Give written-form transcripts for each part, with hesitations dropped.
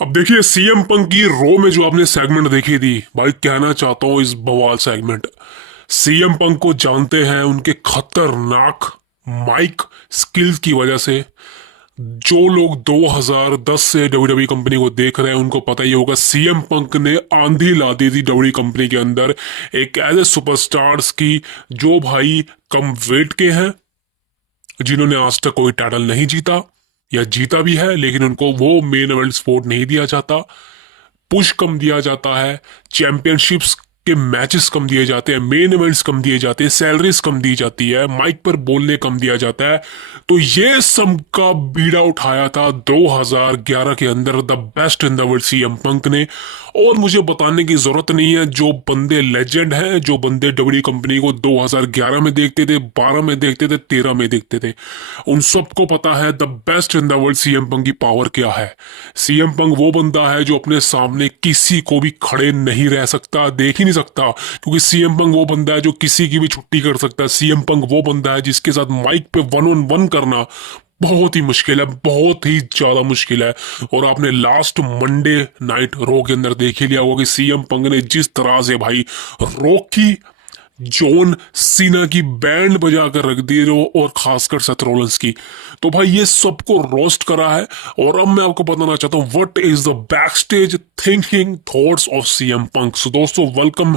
अब देखिए CM Punk की रो में जो आपने सेगमेंट देखी थी भाई, कहना चाहता हूँ इस बवाल सेगमेंट। सीएम पंक को जानते हैं उनके खतरनाक माइक स्किल्स की वजह से। जो लोग 2010 से डब्ल्यूडब्ल्यूई कंपनी को देख रहे हैं उनको पता ही होगा, सीएम पंक ने आंधी ला दी थी डब्ल्यूडब्ल्यूई कंपनी के अंदर एक एज ए सुपरस्टार्स की, जो भाई कम वेट के हैं, जिन्होंने आज तक कोई टाइटल नहीं जीता या जीता भी है लेकिन उनको वो मेन इवेंट स्पोर्ट नहीं दिया जाता, पुश कम दिया जाता है, चैंपियनशिप्स के मैचेस कम दिए जाते हैं, मेन इवेंट्स कम दिए जाते हैं, सैलरीज कम दी जाती है, माइक पर बोलने कम दिया जाता है। तो ये सब का बीड़ा उठाया था 2011 के अंदर the best in the world CM Punk ने। और मुझे बताने की जरूरत नहीं है, जो बंदे लेजेंड हैं, जो बंदे डब्ल्यू कंपनी को 2011 में देखते थे, 12 में देखते थे, 13 में देखते थे, उन सबको पता है the best in the world CM Punk की पावर क्या है। सीएम पंक वो बंदा है जो अपने सामने किसी को भी खड़े नहीं रह सकता, देख ही नहीं सकता, क्योंकि सीएम पंक वो बंदा है जो किसी की भी छुट्टी कर सकता है। सीएम पंक वो बंदा है जिसके साथ माइक पे वन ऑन वन करना बहुत ही मुश्किल है, बहुत ही ज्यादा मुश्किल है। और आपने लास्ट मंडे नाइट रो के अंदर देख ही लिया होगा कि सीएम पंक ने जिस तरह से भाई रॉकी जॉन सीना की बैंड बजा कर रख दी जो, और खासकर सेथ रॉलिंस की, तो भाई ये सबको रोस्ट करा है। और अब मैं आपको बताना चाहता हूं what is the backstage thinking thoughts of CM Punk. So दोस्तों, welcome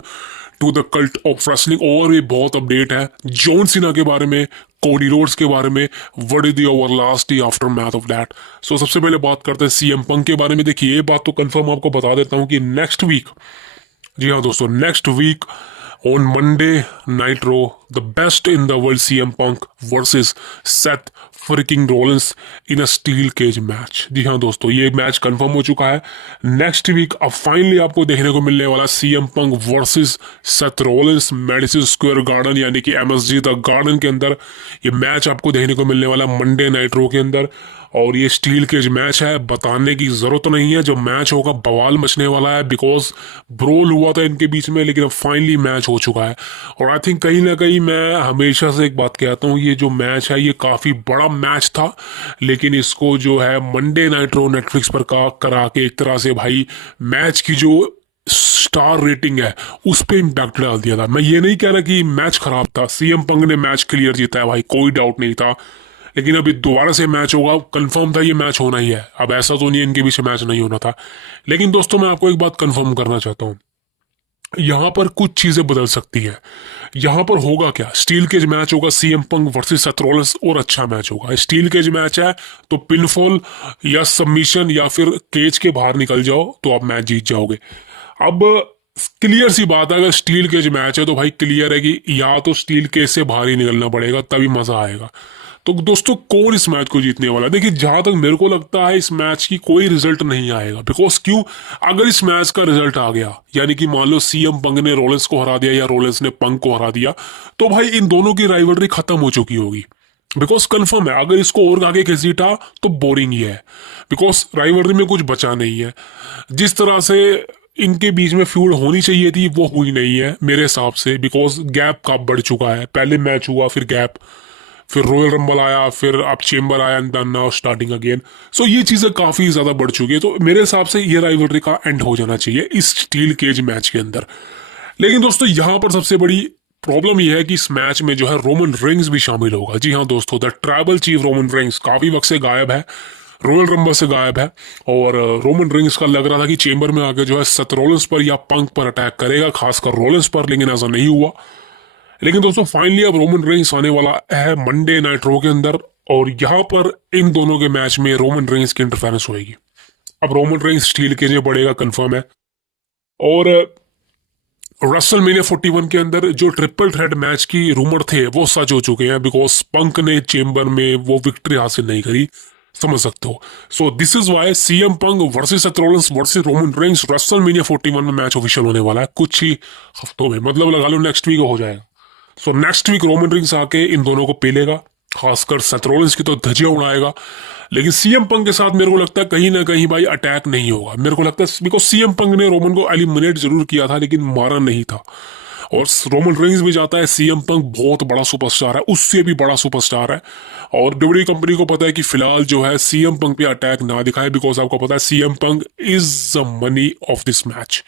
to the cult of wrestling. और भी बहुत अपडेट है जॉन सीना के बारे में, कोडी रोड्स के बारे में, what is the over last aftermath of that. So सबसे पहले बात करते हैं सीएम पंक के बारे में। देखिए, ये बात तो कंफर्म आपको बता देता हूं कि नेक्स्ट वीक, जी हाँ दोस्तों, next week on Monday Night Raw, the best in the world CM Punk versus Seth freaking Rollins in a steel cage match। जी हाँ दोस्तों, ये मैच कंफर्म हो चुका है। नेक्स्ट वीक अब फाइनली आपको देखने को मिलने वाला CM Punk versus Seth Rollins, Madison Square garden यानी कि एमएसजी द गार्डन के अंदर ये मैच आपको देखने को मिलने वाला मंडे नाइट रो के अंदर। और ये स्टील केज मैच है, बताने की जरूरत नहीं है, जो मैच होगा बवाल मचने वाला है, बिकॉज ब्रोल हुआ था इनके बीच में लेकिन अब फाइनली मैच हो चुका है। और आई थिंक कहीं ना कहीं मैं हमेशा से एक बात कहता हूँ, ये जो मैच है ये काफी बड़ा मैच था, लेकिन इसको जो है मंडे नाइट रो नेटफ्लिक्स पर का करा के एक तरह से भाई मैच की जो स्टार रेटिंग है उस पर इम्पैक्ट डाल दिया था। मैं ये नहीं कह रहा कि मैच खराब था, सीएम पंक ने मैच क्लियर जीता है भाई, कोई डाउट नहीं था, लेकिन अभी दोबारा से मैच होगा, कंफर्म था ये मैच होना ही है। अब ऐसा तो नहीं इनके बीच मैच नहीं होना था। लेकिन दोस्तों, मैं आपको एक बात कंफर्म करना चाहता हूं, यहां पर कुछ चीजें बदल सकती हैं। यहां पर होगा क्या, स्टील केज मैच होगा CM Punk versus Seth Rollins, और अच्छा मैच होगा। स्टील केज मैच है तो पिनफॉल या सबमिशन या फिर केज के बाहर निकल जाओ तो आप मैच जीत जाओगे। अब क्लियर सी बात है, अगर स्टील केज मैच है तो भाई क्लियर है कि या तो स्टील केज से बाहर ही निकलना पड़ेगा, तभी मजा आएगा। तो दोस्तों, कौन इस मैच को जीतने वाला है? देखिए, जहां तक मेरे को लगता है इस मैच की कोई रिजल्ट नहीं आएगा, बिकॉज क्यों, अगर इस मैच का रिजल्ट आ गया, यानी कि मान लो सीएम पंक ने रोलेंस को हरा दिया या रोलेंस ने पंक को हरा दिया, तो भाई इन दोनों की राइवलरी खत्म हो चुकी होगी। बिकॉज कंफर्म है, अगर इसको और आगे घसीटा तो बोरिंग ही है, बिकॉज राइवलरी में कुछ बचा नहीं है। जिस तरह से इनके बीच में फ्यूड होनी चाहिए थी वो हुई नहीं है मेरे हिसाब से, बिकॉज गैप काफी बढ़ चुका है। पहले मैच हुआ, फिर गैप, फिर रॉयल रंबल आया, फिर अब चेंबर आया, and then now starting again. So ये चीजें काफी ज्यादा बढ़ चुकी है, तो मेरे हिसाब से ये राइवलरी का एंड हो जाना चाहिए इस स्टील केज मैच के अंदर। लेकिन दोस्तों, यहां पर सबसे बड़ी प्रॉब्लम यह है कि इस मैच में जो है रोमन रिंग्स भी शामिल होगा। जी हाँ दोस्तों, the tribal chief Roman rings काफी वक्त से गायब है, रॉयल रंबल से गायब है, और रोमन रिंग्स का लग रहा था कि चेंबर में आके जो है सेथ रॉलिंस पर या पंक पर अटैक करेगा, खासकर रॉलिंस पर, लेकिन ऐसा नहीं हुआ। लेकिन दोस्तों, फाइनली अब रोमन रेंस आने वाला है मंडे नाइट रो के अंदर, और यहां पर इन दोनों के मैच में रोमन रेंस की इंटरफेरेंस होगी। अब रोमन रेंस स्टील के जो बढ़ेगा कंफर्म है। और रेसलमेनिया 41 के अंदर जो ट्रिपल थ्रेट मैच की रूमर थे वो सच हो चुके हैं, बिकॉज पंक ने चेंबर में वो विक्ट्री हासिल नहीं करी, समझ सकते हो। So this is why CM Punk versus Seth Rollins versus Roman Reigns WrestleMania 41 में मैच ऑफिशियल होने वाला है कुछ ही हफ्तों में, मतलब लगा लो नेक्स्ट वीक हो जाएगा। So next week Roman Reigns आके इन दोनों को पेलेगा, खासकर सेथ रॉलिंस की तो धजिया उड़ाएगा। लेकिन सीएम पंक के साथ मेरे को लगता है कहीं ना कहीं भाई अटैक नहीं होगा, मेरे को लगता है, बिकॉज सीएम पंक ने रोमन को एलिमिनेट जरूर किया था लेकिन मारा नहीं था। और रोमन रेंज भी जाता है, सीएम पंक बहुत बड़ा सुपरस्टार है, उससे भी बड़ा सुपरस्टार है। और डब्ल्यूडब्ल्यूई कंपनी को पता है कि फिलहाल जो है सीएम पंक पे अटैक ना दिखाए, बिकॉज आपको पता है CM Punk is the money of this match.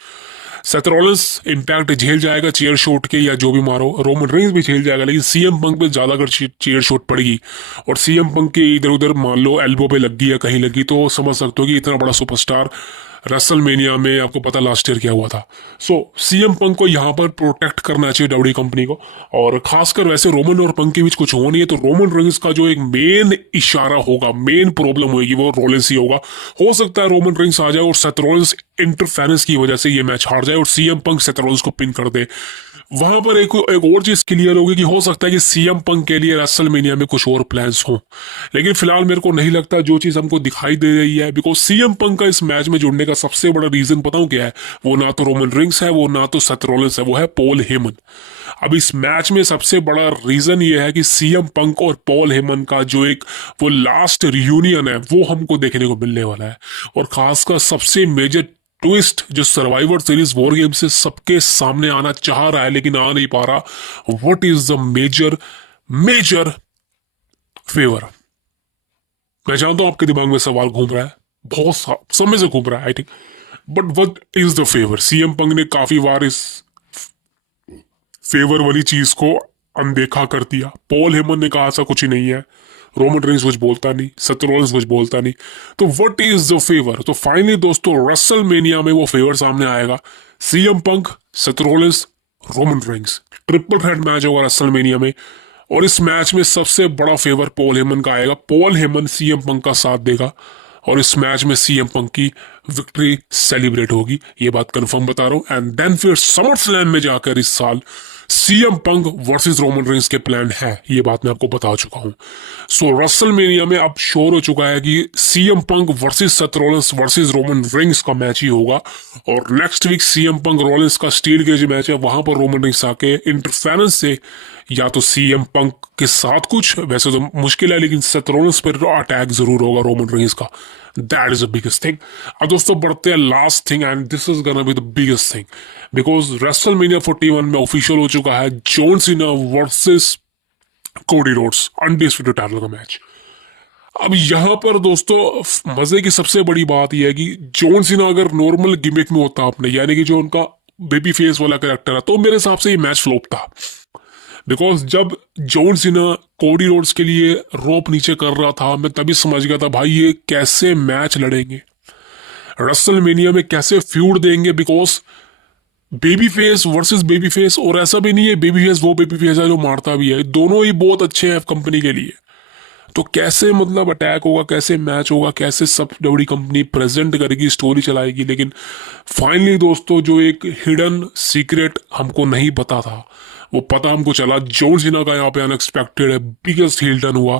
Seth Rollins impact झेल जाएगा चेयर शॉट के या जो भी मारो, रोमन रेंज भी झेल जाएगा, लेकिन सीएम पंक पे ज्यादा अगर चेयर शॉट पड़ेगी और सीएम पंक के इधर उधर मान लो एल्बो पे लगी या कहीं लगी, तो समझ सकते हो कि इतना बड़ा सुपरस्टार रेसलमेनिया में आपको पता लास्ट ईयर क्या हुआ था। सो सीएम पंक को यहाँ पर प्रोटेक्ट करना चाहिए डब्ल्यूडब्ल्यूई कंपनी को। और खासकर वैसे रोमन और पंक के बीच कुछ हो नहीं है, तो रोमन रेंज का जो एक मेन इशारा होगा, मेन प्रॉब्लम होगी, वो रोलेंस ही होगा। हो सकता है रोमन रेंज आ जाए और सेथ रॉलिंस इंटरफेरेंस की वजह से ये मैच हार जाए और सीएम पंक सेथ रॉलिंस को पिन कर दे। वहां पर एक और चीज क्लियर होगी कि हो सकता है कि सीएम पंक के लिए रेसलमेनिया में कुछ और प्लान्स हों, लेकिन फिलहाल मेरे को नहीं लगता। जो चीज हमको दिखाई दे रही है, बिकॉज सीएम पंक का इस मैच में जुड़ने का सबसे बड़ा रीजन पता हूं क्या है, वो ना तो रोमन रिंग्स है, वो ना तो सेथ रॉलिंस है, वो है पॉल हेमन। अब इस मैच में सबसे बड़ा रीजन ये है कि सीएम पंक और पॉल हेमन का जो एक वो लास्ट रियूनियन है वो हमको देखने को मिलने वाला है। और खासकर सबसे मेजर ट्विस्ट जो सर्वाइवर सीरीज वॉर गेम से सबके सामने आना चाह रहा है लेकिन आ नहीं पा रहा, what is the major major favour. मैं जानता हूं आपके दिमाग में सवाल घूम रहा है, बहुत समय से घूम रहा है I think, but what is the favour. CM Punk ने काफी बार इस फेवर वाली चीज को अनदेखा कर दिया। पॉल हेमन ने कहा ऐसा कुछ ही नहीं है, रोमन रेंज कुछ बोलता नहीं, सेथ रॉलिंस कुछ बोलता नहीं, तो व्हाट इज द फेवर। तो फाइनली दोस्तों रेसलमेनिया में वो फेवर सामने आएगा, CM Punk, Seth Rollins, Roman Reigns, triple threat match होगा रेसलमेनिया में। और इस मैच में सबसे बड़ा फेवर पॉल हेमन का आएगा, पॉल हेमन सीएम पंक का साथ देगा और इस मैच में सीएम पंक की विक्ट्री सेलिब्रेट होगी, ये बात कंफर्म बता रहा हूं। एंड देन फिर समर स्लैम में जाकर इस साल CM Punk versus Roman range के प्लान है, ये बात मैं आपको बता चुका हूं। सो रेसलमेनिया में अब श्योर हो चुका है कि CM Punk versus Seth Rollins versus Roman Reigns का मैच ही होगा। और next week CM Punk Rollins का स्टील केज मैच है, वहां पर रोमन रेंज आके इंटरफेरेंस से या तो सीएम पंक के साथ कुछ, वैसे तो मुश्किल है, लेकिन सेथ रॉलिंस पर अटैक जरूर होगा रोमन रेंज का। That is the biggest thing. अब दोस्तों बढ़ते हैं last thing, and this is gonna be the biggest thing, because WrestleMania 41 में ऑफिशियल हो चुका है John Cena versus Cody Rhodes undisputed title का मैच। अब यहां पर दोस्तों मजे की सबसे बड़ी बात यह है कि जॉन सीना अगर नॉर्मल गिमिक में होता आपने, यानी कि जो उनका बेबी फेस वाला कैरेक्टर है, तो मेरे हिसाब से ये मैच फ्लॉप था। बिकॉज जब जॉन सीना कोडी रोड्स के लिए रोप नीचे कर रहा था, मैं तभी समझ गया था भाई ये कैसे मैच लड़ेंगे, रेसलमेनिया में कैसे फ्यूड देंगे, because baby face versus baby face. और ऐसा भी नहीं है बेबी फेस वो बेबी फेस है जो मारता भी है, दोनों ही बहुत अच्छे हैं कंपनी के लिए। तो कैसे मतलब अटैक होगा, कैसे मैच होगा, कैसे सब डब्ल्यूडब्ल्यूई कंपनी प्रेजेंट करेगी, स्टोरी चलाएगी। लेकिन फाइनली दोस्तों जो एक हिडन सीक्रेट हमको नहीं पता था वो पता हमको चला, जॉन सीना का यहाँ पे अनएक्सपेक्टेड है बिगेस्ट हील टर्न हुआ।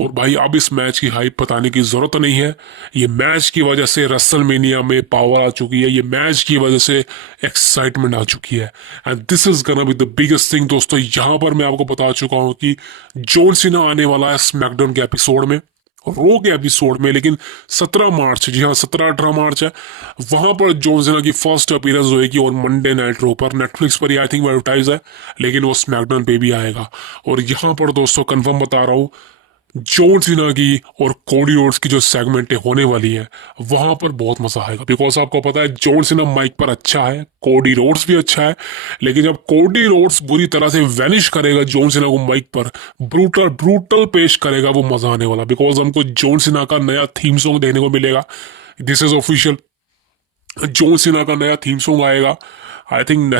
और भाई अब इस मैच की हाइप बताने की जरूरत नहीं है, ये मैच की वजह से रेसलमेनिया में पावर आ चुकी है, ये मैच की वजह से एक्साइटमेंट आ चुकी है, and this is gonna be the biggest thing. दोस्तों यहाँ पर मैं आपको बता चुका हूँ कि जॉन सीना आने वाला है स्मैकडाउन के एपिसोड में, रो के एपिसोड में, लेकिन 17 मार्च, जी हाँ 17-18 मार्च है, वहां पर जॉन सीना की फर्स्ट अपीयरेंस होगी और मंडे नाइट रो पर, नेटफ्लिक्स पर आई थिंक एडवर्टाइज है, लेकिन वो स्मैकडाउन पे भी आएगा। और यहाँ पर दोस्तों कंफर्म बता रहा हूँ जॉन सीना की और कोडी रोड्स की जो सेगमेंट होने वाली है वहां पर बहुत मजा आएगा, बिकॉज आपको पता है जॉन सीना माइक पर अच्छा है, कोडी रोड्स भी अच्छा है, लेकिन जब कोडी रोड्स बुरी तरह से वैनिश करेगा जॉन सीना को माइक पर ब्रूटल ब्रूटल पेश करेगा, वो मजा आने वाला। बिकॉज हमको जॉन सीना का नया थीम सॉन्ग देखने को मिलेगा, this is official, John Cena का नया थीम सॉन्ग आएगा। आई थिंक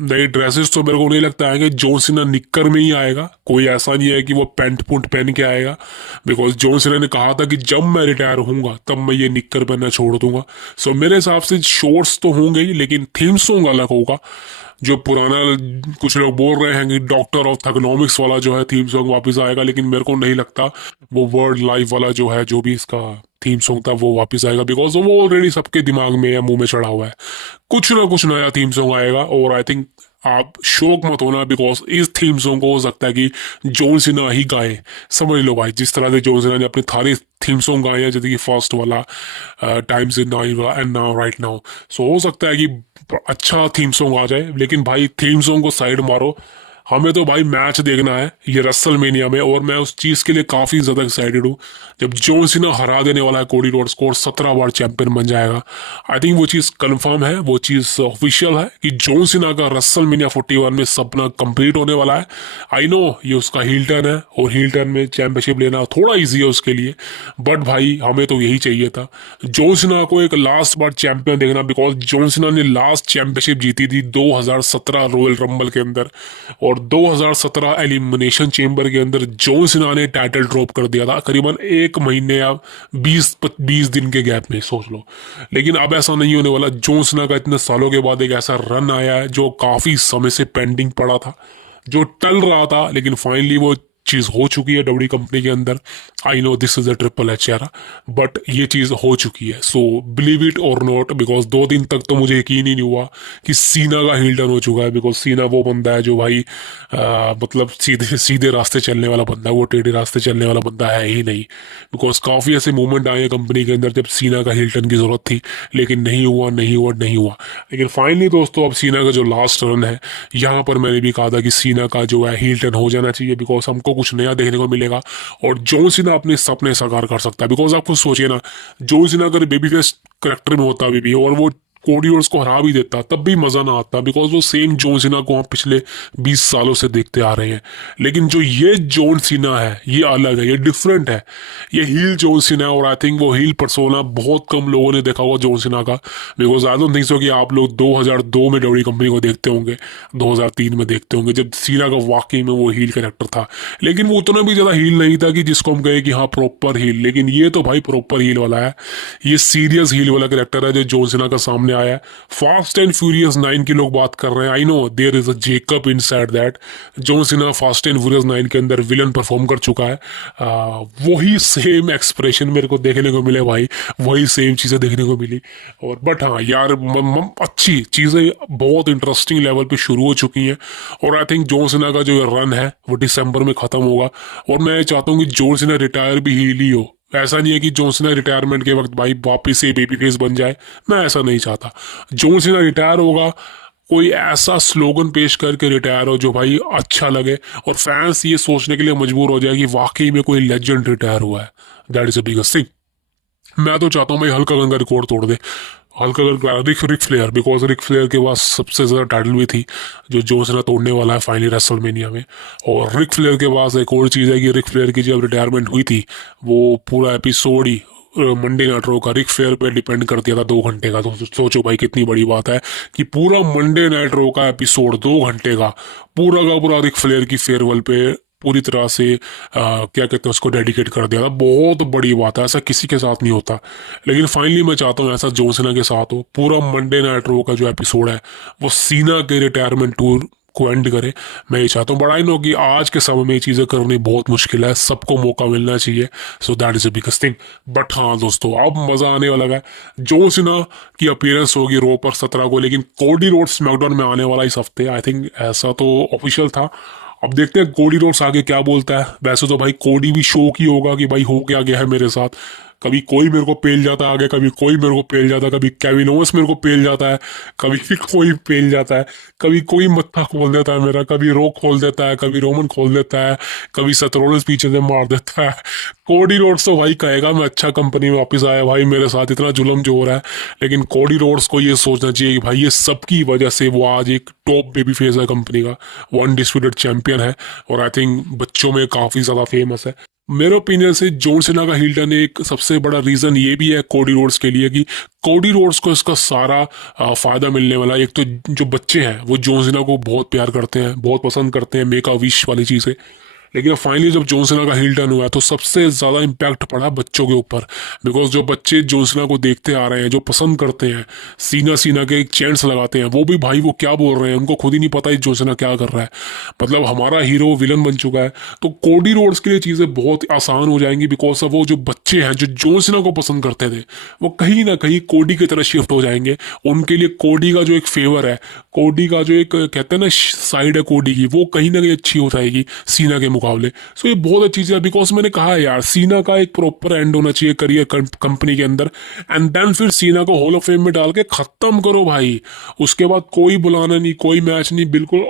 नए ड्रेसेस तो मेरे को नहीं लगता आएंगे, जॉन सीना निक्कर में ही आएगा, कोई ऐसा नहीं है कि वो पैंट पुंट पहन के आएगा, बिकॉज जॉन सीना ने कहा था कि जब मैं रिटायर होऊंगा तब मैं ये निक्कर पहनना छोड़ दूंगा। सो मेरे हिसाब से शॉर्ट्स तो होंगे ही, लेकिन थीम सॉन्ग अलग होगा। जो पुराना कुछ लोग बोल रहे हैं कि डॉक्टर ऑफ थर्गोनॉमिक्स वाला जो है थीम सॉन्ग वापस आएगा, लेकिन मेरे को नहीं लगता वो वर्ल्ड लाइफ वाला जो है, जो भी इसका थीम सॉन्ग था वो वापस आएगा, बिकॉज वो ऑलरेडी सबके दिमाग में या मुंह में चढ़ा हुआ है। कुछ ना कुछ नया थीम सॉन्ग आएगा और आई थिंक आप शौक मत होना, बिकॉज इस थीम सॉन्ग को हो सकता है कि जॉन सीना ही गाए। समझ लो भाई, जिस तरह से जॉन सीना ने अपने थारे थीम सॉन्ग गाए हैं, जैसे कि फर्स्ट वाला times in now and now right now, so हो सकता है कि अच्छा थीम सॉन्ग आ जाए। लेकिन भाई थीम सॉन्ग को साइड मारो, हमें तो भाई मैच देखना है ये रसलमेनिया में, और मैं उस चीज़ के लिए काफ़ी ज़्यादा एक्साइटेड हूँ जब जॉन सीना हरा देने वाला है कोडी रोड्स को और 17 बार चैंपियन बन जाएगा। आई थिंक वो चीज़ कंफर्म है, वो चीज़ ऑफिशियल है कि जॉन सीना का रसलमेनिया 41 में सपना कंप्लीट होने वाला है। आई नो ये उसका हील टर्न है, और हील टर्न में चैंपियनशिप लेना थोड़ा ईजी है उसके लिए, बट भाई हमें तो यही चाहिए था, जॉन सीना को एक लास्ट बार चैंपियन देखना, बिकॉज जॉन सीना ने लास्ट चैंपियनशिप जीती थी 2017 रॉयल रंबल के अंदर, और 2017 एलिमिनेशन चेंबर के अंदर जॉन सीना ने टाइटल ड्रॉप कर दिया था करीबन 1 महीने या 20 दिन के गैप में, सोच लो। लेकिन अब ऐसा नहीं होने वाला। जॉन सीना का इतने सालों के बाद एक ऐसा रन आया है जो काफी समय से पेंडिंग पड़ा था, जो टल रहा था, लेकिन फाइनली वो चीज हो चुकी है डब्ल्यू कंपनी के अंदर। I know this is a triple H era, but ये चीज हो चुकी है, सो बिलीव इट और नॉट, बिकॉज 2 दिन तक तो मुझे यकीन ही नहीं हुआ कि सीना का हील टर्न हो चुका है। बिकॉज सीना वो बंदा है जो भाई मतलब सीधे सीधे रास्ते चलने वाला बंदा है, वो टेढ़े रास्ते चलने वाला बंदा है ही नहीं। बिकॉज काफी ऐसे मूवमेंट आए हैं कंपनी के अंदर जब सीना का हील टर्न की जरूरत थी, लेकिन नहीं हुआ नहीं हुआ नहीं हुआ। लेकिन फाइनली दोस्तों अब सीना का जो लास्ट रन है, यहाँ पर मैंने भी कहा था कि सीना का जो है हील टर्न हो जाना चाहिए, बिकॉज हमको कुछ नया देखने को मिलेगा और जॉन सीना अपने सपने साकार कर सकता है। बिकॉज आप खुद सोचिए ना, जॉन सीना अगर बेबी फेस करेक्टर में होता अभी भी और वो कोडी रोड्स को हरा भी देता, तब भी मजा ना आता, बिकॉज वो सेम जॉन सीना को हम पिछले 20 सालों से देखते आ रहे हैं। लेकिन जो ये जॉन सीना है ये अलग है, ये डिफरेंट है, ये हील जॉन सीना है। और आई थिंक वो हील पर्सोना बहुत कम लोगों ने देखा होगा जॉन सीना का, because I don't think so कि आप लोग 2002 में डब्ल्यू कंपनी को देखते होंगे, 2003 में देखते होंगे, जब सीना का वाकई में वो हील कैरेक्टर था। लेकिन वो उतना भी ज्यादा हील नहीं था कि जिसको हम कहे कि हाँ प्रॉपर हील, लेकिन ये तो भाई प्रॉपर हील वाला है, ये सीरियस हील वाला कैरेक्टर है जो जॉन सीना का सामने आया है। फास्ट एंड फ्यूरियस 9 की लोग बात कर रहे हैं, I know there is a Jacob inside that. John Cena Fast and Furious 9 के अंदर विलन परफॉर्म कर चुका है। वही सेम एक्सप्रेशन मेरे को देखने को मिले भाई, वही सेम चीजें देखने को मिली। और बट हाँ यार अच्छी चीजें बहुत इंटरेस्टिंग लेवल पे शुरू हो चुकी हैं, और आई थिंक जॉन सीना का जो रन है वो दिसंबर में खत्म होगा। और मैं चाहता हूँ कि जॉन सीना रिटायर भी हील ही हो, ऐसा नहीं है कि जॉन सीना रिटायरमेंट के वक्त भाई वापिस से बेबी फेस बन जाए, मैं ऐसा नहीं चाहता। जॉन सीना रिटायर होगा, कोई ऐसा स्लोगन पेश करके रिटायर हो जो भाई अच्छा लगे और फैंस ये सोचने के लिए मजबूर हो जाए कि वाकई में कोई लेजेंड रिटायर हुआ है। That is a biggest thing. मैं तो चाहता हूँ भाई हल्क होगन का रिकॉर्ड तोड़ दे, Hulk Hogan Ric Flair, because Ric Flair के पास सबसे ज्यादा टाइटल भी थी जो जॉन सीना तोड़ने वाला है फाइनली रेसलमेनिया में। और रिक फ्लेयर के पास एक और चीज़ है कि रिक फ्लेयर की जब रिटायरमेंट हुई थी, वो पूरा एपिसोड ही मंडे नाइट रो का रिक फ्लेयर पे डिपेंड कर दिया था 2 घंटे का। तो सोचो भाई कितनी बड़ी बात है कि पूरा मंडे नाइट रो का एपिसोड 2 घंटे का पूरा रिक फ्लेयर की फेयरवेल पे पूरी तरह से क्या कहते हैं उसको डेडिकेट कर दिया था। बहुत बड़ी बात है, ऐसा किसी के साथ नहीं होता। लेकिन फाइनली मैं चाहता हूँ ऐसा जॉन सीना के साथ हो। पूरा मंडे नाइट रो का जो एपिसोड है वो सीना के रिटायरमेंट टूर को एंड करे, मैं ये चाहता हूँ। बट आई नो कि आज के समय में ये चीज़ें करनी बहुत मुश्किल है, सबको मौका मिलना चाहिए, so that is a biggest thing. But हाँ दोस्तों अब मजा आने वाला है। जॉन सीना की अपीयरेंस होगी रो पर 17 को, लेकिन कोडी रोड्स स्मैकडाउन में आने वाला इस हफ्ते, आई थिंक ऐसा तो ऑफिशियल था। अब देखते हैं कोडी रोड्स आगे क्या बोलता है। वैसे तो भाई कोडी भी शौक ही होगा कि भाई हो क्या गया है मेरे साथ, कभी कोई मेरे को पेल जाता है आगे, कभी कोई मेरे को पेल जाता है, कभी केविन ओवेंस मेरे को पेल जाता है, कभी कोई पेल जाता है, कभी कोई मत्था खोल देता है मेरा, कभी रो खोल देता है, कभी रोमन खोल देता है, कभी सेथ रॉलिंस पीछे से मार देता है। कोडी रोड्स तो भाई कहेगा मैं अच्छा कंपनी में वापस आया, भाई मेरे साथ इतना जुल्म जो हो रहा है। लेकिन कोडी रोड्स को ये सोचना चाहिए कि भाई ये सबकी वजह से वो आज एक टॉप बेबी फेस है कंपनी का, वो अनडिस्प्यूटेड चैंपियन है, और आई थिंक बच्चों में काफी ज्यादा फेमस है। मेरे ओपिनियन से जॉन सीना का हील टर्न एक सबसे बड़ा रीजन ये भी है कोडी रोड्स के लिए कि कोडी रोड्स को इसका सारा फायदा मिलने वाला है। एक तो जो बच्चे हैं वो जॉन सीना को बहुत प्यार करते हैं, बहुत पसंद करते हैं, मेक अ विश वाली चीज़ें। लेकिन फाइनली जब जॉन सीना का हील टर्न हुआ है तो सबसे ज्यादा इम्पैक्ट पड़ा बच्चों के ऊपर, बिकॉज जो बच्चे जॉन सीना को देखते आ रहे हैं, जो पसंद करते हैं, सीना सीना के चैंट्स लगाते हैं, वो भी भाई वो क्या बोल रहे हैं उनको खुद ही नहीं पता जॉन सीना क्या कर रहा है। मतलब हमारा हीरो विलन बन चुका है, तो कोडी रोड्स के लिए चीजें बहुत आसान हो जाएंगी, बिकॉज ऑफ वो जो बच्चे हैं जो जॉन सीना को पसंद करते थे वो कहीं ना कहीं कोडी की तरह शिफ्ट हो जाएंगे। उनके लिए कोडी का जो एक फेवर है, कोडी का जो एक कहते हैं ना साइड है कोडी की, वो कहीं ना कहीं अच्छी हो जाएगी सीना के मुकाबले। सो ये बहुत अच्छी चीज़ है, बिकॉज मैंने कहा है यार सीना का एक प्रॉपर एंड होना चाहिए करियर कंपनी के अंदर, एंड देन फिर सीना को हॉल ऑफ फेम में डाल के खत्म करो भाई। उसके बाद कोई बुलाना नहीं, कोई मैच नहीं, बिल्कुल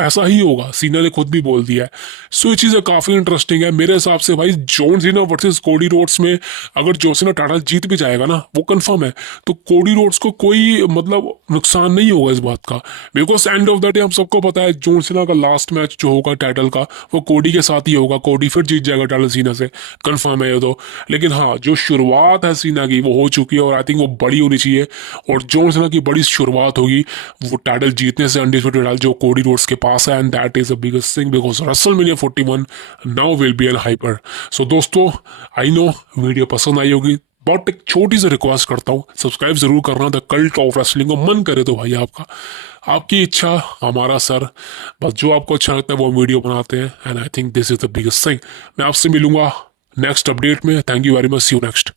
ऐसा ही होगा, सीना ने खुद भी बोल दिया है। सो ये चीज़ें काफ़ी इंटरेस्टिंग है मेरे हिसाब से भाई। John Cena versus Cody Rhodes में अगर जॉन सीना टाइटल जीत भी जाएगा ना, वो कंफर्म है, तो कोडी रोड्स को कोई मतलब नुकसान नहीं होगा इस बात का, because end of the day हम सबको पता है जॉन सीना का लास्ट मैच जो होगा टाइटल का वो कोडी के साथ ही होगा, कोडी फिर जीत जाएगा टाइटल सीना से, कंफर्म है ये तो। लेकिन हाँ, जो शुरुआत है सीना की वो हो चुकी है, और आई थिंक वो बड़ी होनी चाहिए, और जॉन सीना की बड़ी शुरुआत होगी वो टाइटल जीतने से, अनडिस्प्यूटेड टाइटल जो कोडी रोड्स के पास है, and that is the biggest thing, because WrestleMania 41 now will be an hyper. So दोस्तों, आई नो वीडियो पसंद आई होगी, बट एक छोटी सी रिक्वेस्ट करता हूँ, सब्सक्राइब जरूर करना द कल्ट ऑफ रेसलिंग को। मन करे तो भाई आपका, आपकी इच्छा हमारा सर, बस जो आपको अच्छा लगता है वो वीडियो बनाते हैं, and I think this is the biggest thing. मैं आपसे मिलूंगा नेक्स्ट अपडेट में। Thank you very much, see you next.